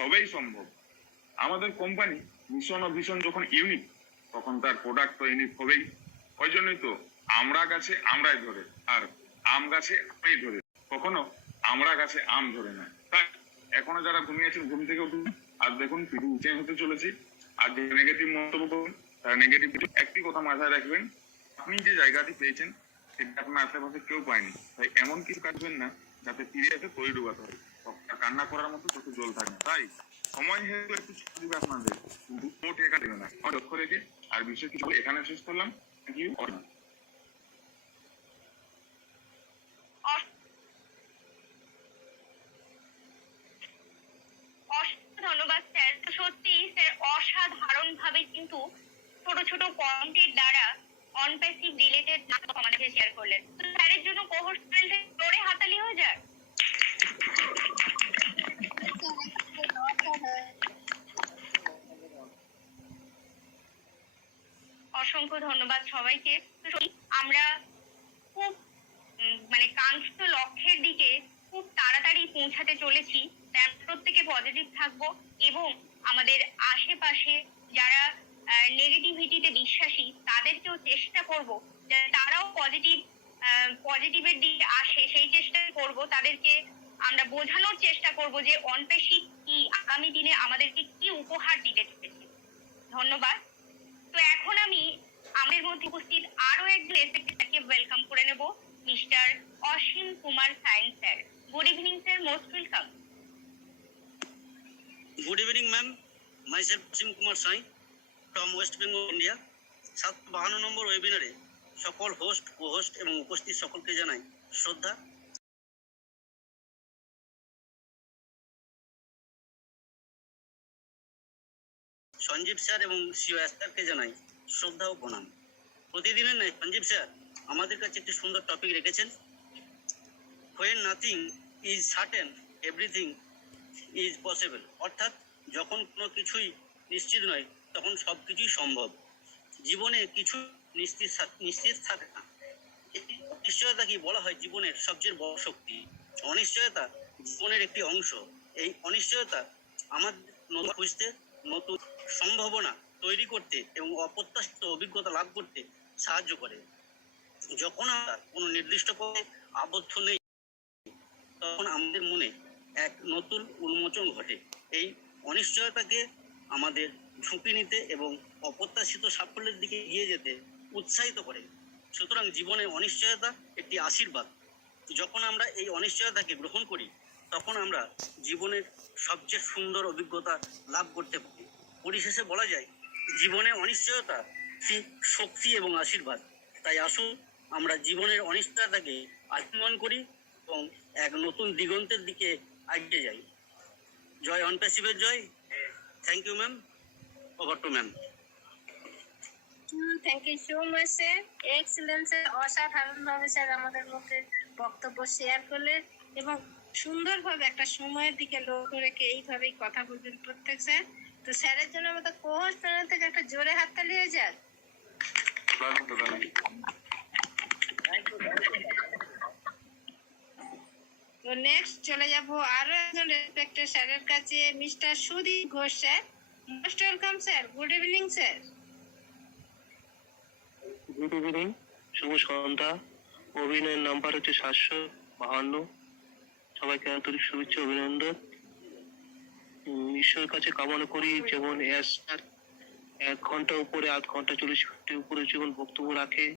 সবই সম্ভব। আমাদের কোম্পানি ভীষণ ও ভীষণ যখন ইউনিক তখন তার প্রোডাক্ট তো ইউনিক হবেই। ওই জন্যই তো আমরা গাছে আমরাই ধরে, আর আম গাছে আমরাই ধরে। কখনো আমরা গাছে আম ধরে না। তাই এখনও যারা ঘুমিয়েছেন ঘুম থেকে উঠুন। আর দেখুন পৃথিবী চেঞ্জ হতে চলেছে। আর যে নেগেটিভ মন্তব্য করুন, তার নেগেটিভ একটি কথা মাথায় রাখবেন। আপনি যে জায়গাটি পেয়েছেন, সেটা আপনার আশেপাশে কেউ পায়নি। তাই এমন কিছু কাটবেন না যাতে ফিরে এসে ডুবাতে হয় কান্না করার মতো চোখে জল থাকে। তাই সময় হেতু একটু ছুটি দিবে আপনাদের। মোটে একা দেবে না। আমার লক্ষ্য রেখে আর বিশেষ কিছু এখানে শেষ করলাম। থ্যাংক ইউ ধন্যবাদ, স্যার। সত্যি স্যার অসাধারণ ভাবে কিন্তু ছোট ছোট পয়েন্টের দ্বারা অন প্যাসিভ রিলেটেড আমাদেরকে শেয়ার করলেন। তো স্যারের জন্য কোহোস্ট জোরে হাতালি হয়ে যায়? অসংখ্য ধন্যবাদ সবাইকে। আমরা খুব মানে কাঙ্ক্ষিত লক্ষ্যের দিকে খুব তাড়াতাড়ি পৌঁছাতে চলেছি। তাই প্রত্যেকে পজিটিভ থাকব এবং আমাদের আশেপাশে যারা নেগেটিভিটিতে বিশ্বাসী, তাদেরকেও চেষ্টা করব তারাও পজিটিভ পজিটিভের দিকে আসে। সেই চেষ্টা করব। তাদেরকে আমরা বোঝানোর চেষ্টা করব যে অনপেশিক কি? আগামী দিনে আমাদেরকে কি উপহার দিতে চলেছে। ধন্যবাদ। তো এখন আমি আমাদের মধ্যে উপস্থিত আরও একজন রেসপেক্টেডকে ওয়েলকাম করে নেব, mister Asim Kumar Sain sir. Good evening sir most welcome good evening ma'am myself Asim Kumar Sai from west Bengal India সাতশো বাহান্ন নম্বর ওয়েবিনারে সকল হোস্ট ও হোস্ট এবং উপস্থিত সকলকে জানাই শ্রদ্ধা। সঞ্জীব স্যার এবং সিও স্যারকে জানাই শ্রদ্ধা ও প্রণাম। প্রতিদিনের নয় সঞ্জীব স্যার আমাদের কাছে একটি সুন্দর টপিক রেখেছেন। When nothing is certain everything is possible অর্থাৎ যখন কোনো কিছুই নিশ্চিত নয় তখন সব কিছুই সম্ভব। জীবনে কিছু নিশ্চিত নিশ্চিত থাকে না। এই অনিশ্চয়তাকে বলা হয় জীবনের সবচেয়ে বড় শক্তি? অনিশ্চয়তা জীবনের একটি অংশ। এই অনিশ্চয়তা আমাদের নতুন খুঁজতে, নতুন সম্ভাবনা তৈরি করতে এবং অপ্রত্যাশিত অভিজ্ঞতা লাভ করতে সাহায্য করে। যখন আমরা কোনো নির্দিষ্ট পথে আবদ্ধ নেই, তখন আমাদের মনে এক নতুন উন্মোচন ঘটে। এই অনিশ্চয়তাকে আমাদের ঝুঁকি নিতে এবং অপ্রত্যাশিত সাফল্যের দিকে এগিয়ে যেতে উৎসাহিত করে। সুতরাং জীবনে অনিশ্চয়তা একটি আশীর্বাদ। যখন আমরা এই অনিশ্চয়তাকে গ্রহণ করি, তখন আমরা জীবনের সবচেয়ে সুন্দর অভিজ্ঞতা লাভ করতে পারি। পরিশেষে বলা যায়, জীবনে অনিশ্চয়তা শক্তি এবং আশীর্বাদ। তাই আসুন, আমরা জীবনের অনিশ্চয়তাকে আলিঙ্গন করি এবং এক নতুন দিগন্তের দিকে এগিয়ে যাই। জয় অনপ্যাসিভের জয়। Thank you ma'am over to ma'am thank you so much sir excellent sir অসাধারণ ভাবে স্যার আমাদের মধ্যে বক্তব্য শেয়ার করলেন এবং সুন্দরভাবে একটা সময়ের দিকে লক্ষ্য রেখে এইভাবেই কথা বলবেন প্রত্যেক স্যার তো স্যারের জন্য আমাদের কোহস প্যানেল থেকে একটা জোরে হাততালি হয়ে যাক। তো নেক্সট চলে যাব আরও একজন রেসপেক্টেড স্যারের কাছে mister Sudip Ghosh sir most welcome sir good evening sir good evening শুভ সন্ধ্যা অভিনয়ের নাম্বার হচ্ছে সাতশো বাহান্ন। সবাইকে আন্তরিক শুভেচ্ছা অভিনন্দন। ঈশ্বরের কাছে কামনা করি যেমন এক ঘণ্টা উপরে, আধ ঘণ্টা চল্লিশ মিনিটের উপরে যেমন বক্তব্য রাখে।